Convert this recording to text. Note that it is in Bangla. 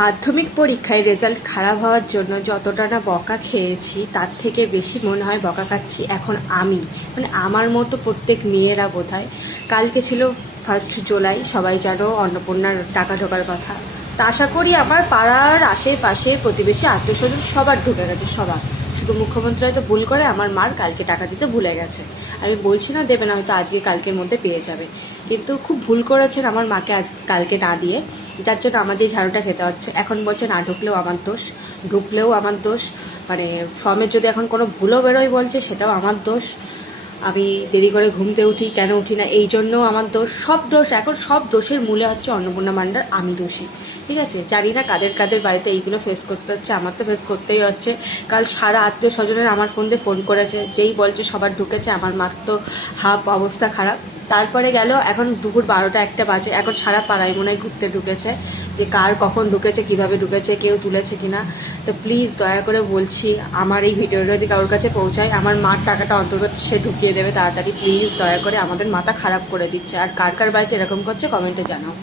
মাধ্যমিক পরীক্ষায় রেজাল্ট খারাপ হওয়ার জন্য যতটা না বকা খেয়েছি তার থেকে বেশি মনে হয় বকা খাচ্ছি এখন আমি, মানে আমার মতো প্রত্যেক মেয়েরা বোধহয়। কালকে ছিল 1 জুলাই, সবাই জানো অন্নপূর্ণার টাকা ঢোকার কথা। তা আশা করি আমার পাড়ার আশেপাশে প্রতিবেশী আত্মীয়স্বজন সবার ঢুকে গেছে, সবার। শুধু মুখ্যমন্ত্রী হয়তো ভুল করে আমার মার কালকে টাকা দিতে ভুলে গেছে। আমি বলছি না দেবে না, হয়তো আজকে কালকের মধ্যে পেয়ে যাবে, কিন্তু খুব ভুল করেছেন আমার মাকে আজ কালকে না দিয়ে, যার জন্য আমার যে ঝাড়ুটা খেতে হচ্ছে। এখন বলছে না ঢুকলেও আমার দোষ, ঢুকলেও আমার দোষ, মানে ফর্মের যদি এখন কোনো ভুলও বেরোয় বলছে সেটাও আমার দোষ। আমি দেরি করে ঘুমতে উঠি, কেন উঠি না এই জন্যও আমার দোষ। সব দোষ, এখন সব দোষের মূলে হচ্ছে অন্নপূর্ণা মান্ডার, আমি দোষী। ঠিক আছে, জানি না কাদের কাদের বাড়িতে এইগুলো ফেস করতে হচ্ছে, আমার তো ফেস করতেই হচ্ছে। কাল সারা আত্মীয় স্বজনের আমার ফোন দিয়ে ফোন করেছে, যেই বলছে সবার ঢুকেছে, আমার মার তো হাফ অবস্থা খারাপ। তারপরে গেল এখন দুপুর 12টা 1টা বাজে, এখন সারা পাড়ায় মনে হয় ঘুরতে ঢুকেছে যে কার কখন ঢুকেছে, কিভাবে ঢুকেছে, কেউ তুলেছে কিনা। তো প্লিজ দয়া করে বলছি, আমার এই ভিডিওটা যদি কারোর কাছে পৌঁছায়, আমার মার টাকাটা অন্তত সে ঢুকিয়ে দেবে তাড়াতাড়ি। প্লিজ দয়া করে, আমাদের মাথা খারাপ করে দিচ্ছে। আর কার কার বাড়িতে এরকম করছে কমেন্টে জানাও।